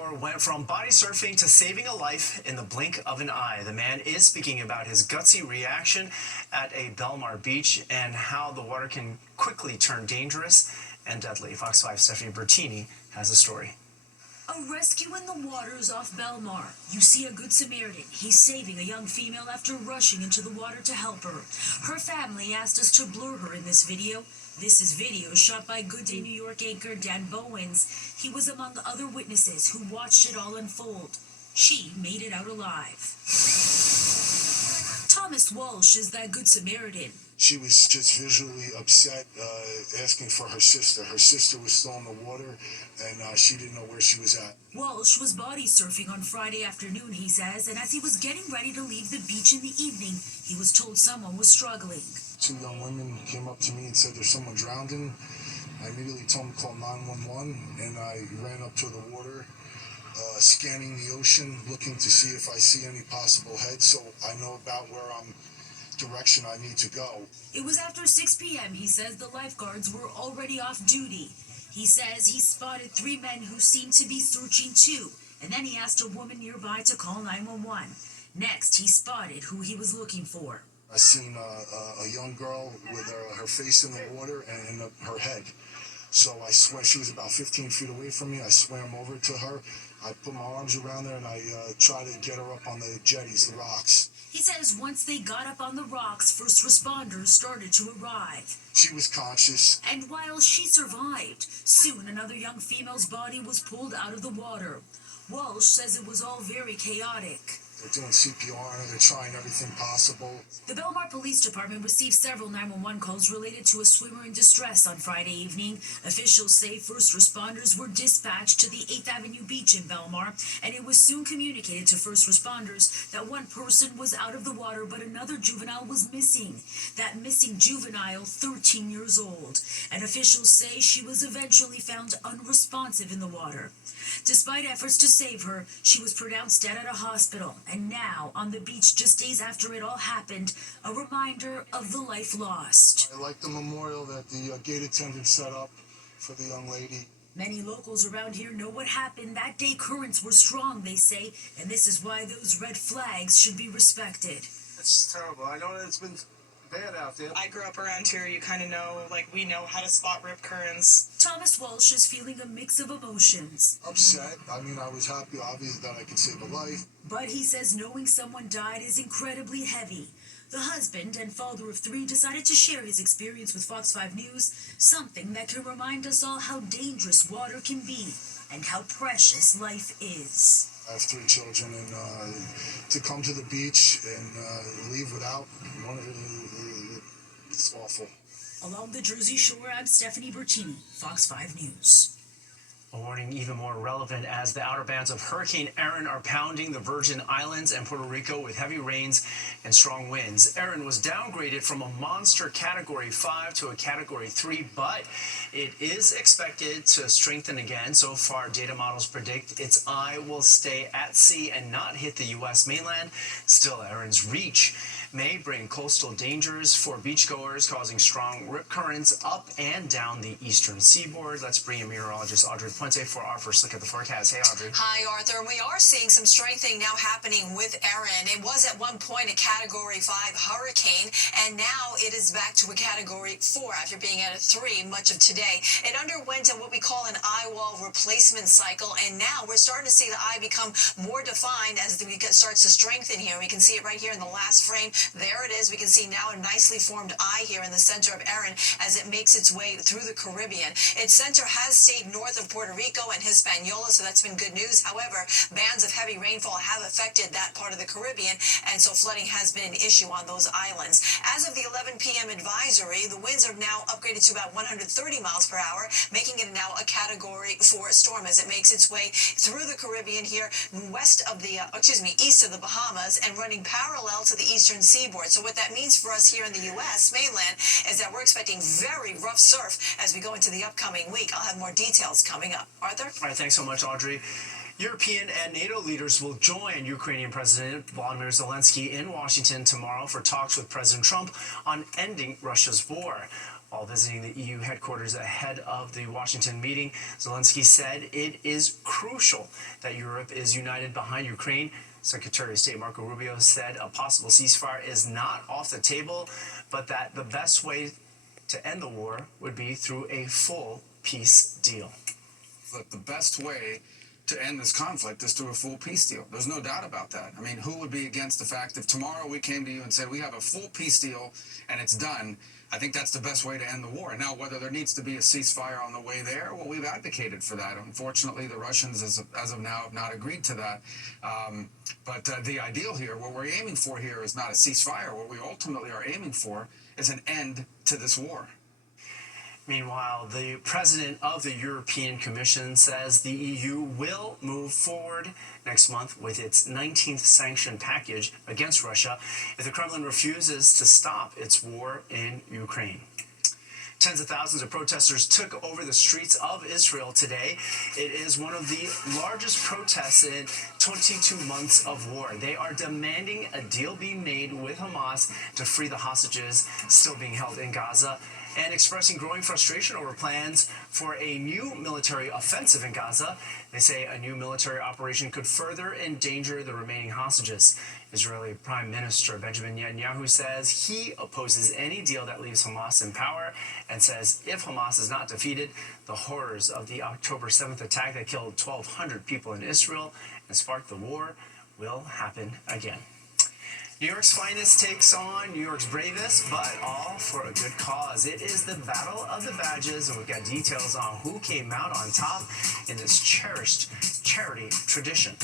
Or went from body surfing to saving a life in the blink of an eye. The man is speaking about his gutsy reaction at a Belmar beach and how the water can quickly turn dangerous and deadly. Fox 5 Stephanie Bertini has a story. A rescue in the waters off Belmar. You see a Good Samaritan. He's saving a young female after rushing into the water to help her. Her family asked us to blur her in this video. This is video shot by Good Day New York anchor Dan Bowens. He was among other witnesses who watched it all unfold. She made it out alive. Thomas Walsh is that Good Samaritan. She was just visually upset, asking for her sister. Her sister was still in the water, and she didn't know where she was at. Walsh was body surfing on Friday afternoon, he says, and as he was getting ready to leave the beach in the evening, he was told someone was struggling. Two young women came up to me and said there's someone drowning. I immediately told them to call 911, and I ran up to the water, scanning the ocean, looking to see if I see any possible heads, so I know about where direction I need to go. It was after 6 p.m., he says the lifeguards were already off duty. He says he spotted 3 men who seemed to be searching too, and then he asked a woman nearby to call 911. Next, he spotted who he was looking for. I seen a young girl with her face in the water and her head. So I swam. She was about 15 feet away from me. I swam over to her. I put my arms around her and I tried to get her up on the jetties, the rocks. He says once they got up on the rocks, first responders started to arrive. She was conscious. And while she survived, soon another young female's body was pulled out of the water. Walsh says it was all very chaotic. They're doing CPR on her. They're trying everything possible. The Belmar Police Department received several 911 calls related to a swimmer in distress on Friday evening. Officials say first responders were dispatched to the 8th Avenue beach in Belmar, and it was soon communicated to first responders that one person was out of the water, but another juvenile was missing. That missing juvenile, 13 years old. And officials say she was eventually found unresponsive in the water. Despite efforts to save her, she was pronounced dead at a hospital. And now, on the beach just days after it all happened, a reminder of the life lost. I like the memorial that the gate attendant set up for the young lady. Many locals around here know what happened. That day currents were strong, they say, and this is why those red flags should be respected. It's terrible. I know that it's been bad out there. I grew up around here. You kind of know, we know how to spot rip currents. Thomas Walsh is feeling a mix of emotions. Upset. I mean, I was happy, obviously, that I could save a life. But he says knowing someone died is incredibly heavy. The husband and father of 3 decided to share his experience with Fox 5 News, something that can remind us all how dangerous water can be and how precious life is. I have 3 children, and to come to the beach and leave without one of it, it's awful. Along the Jersey Shore, I'm Stephanie Bertini, Fox 5 News. A warning even more relevant as the outer bands of Hurricane Erin are pounding the Virgin Islands and Puerto Rico with heavy rains and strong winds. Erin was downgraded from a monster Category 5 to a Category 3, but it is expected to strengthen again. So far, data models predict its eye will stay at sea and not hit the U.S. mainland. Still, Erin's reach may bring coastal dangers for beachgoers, causing strong rip currents up and down the eastern seaboard. Let's bring in meteorologist Audrey Puente for our first look at the forecast. Hey, Audrey. Hi, Arthur. We are seeing some strengthening now happening with Erin. It was at one point a Category 5 hurricane, and now it is back to a Category 4 after being at a 3 much of today. It underwent what we call an eye wall replacement cycle, and now we're starting to see the eye become more defined as the week starts to strengthen here. We can see it right here in the last frame. There it is. We can see now a nicely formed eye here in the center of Erin as it makes its way through the Caribbean. Its center has stayed north of Puerto Rico and Hispaniola, so that's been good news. However, bands of heavy rainfall have affected that part of the Caribbean, and so flooding has been an issue on those islands. As of the 11 p.m. advisory, the winds are now upgraded to about 130 miles per hour, making it now a Category 4 storm as it makes its way through the Caribbean here east of the Bahamas and running parallel to the eastern seaboard. So what that means for us here in the U.S. mainland is that we're expecting very rough surf as we go into the upcoming week. I'll have more details coming up. Arthur? All right, thanks so much, Audrey. European and NATO leaders will join Ukrainian President Volodymyr Zelensky in Washington tomorrow for talks with President Trump on ending Russia's war. While visiting the EU headquarters ahead of the Washington meeting, Zelensky said it is crucial that Europe is united behind Ukraine. Secretary of State Marco Rubio said a possible ceasefire is not off the table, but that the best way to end the war would be through a full peace deal. That the best way to end this conflict is through a full peace deal. There's no doubt about that. I mean, who would be against the fact if tomorrow we came to you and said we have a full peace deal and it's done? I think that's the best way to end the war. Now, whether there needs to be a ceasefire on the way there, well, we've advocated for that. Unfortunately, the Russians, as of now, have not agreed to that. But the ideal here, what we're aiming for here is not a ceasefire. What we ultimately are aiming for is an end to this war. Meanwhile, the president of the European Commission says the EU will move forward next month with its 19th sanction package against Russia if the Kremlin refuses to stop its war in Ukraine. Tens of thousands of protesters took over the streets of Israel today. It is one of the largest protests in 22 months of war. They are demanding a deal be made with Hamas to free the hostages still being held in Gaza, and expressing growing frustration over plans for a new military offensive in Gaza. They say a new military operation could further endanger the remaining hostages. Israeli Prime Minister Benjamin Netanyahu says he opposes any deal that leaves Hamas in power and says if Hamas is not defeated, the horrors of the October 7th attack that killed 1,200 people in Israel and sparked the war will happen again. New York's finest takes on New York's bravest, but all for a good cause. It is the Battle of the Badges, and we've got details on who came out on top in this cherished charity tradition.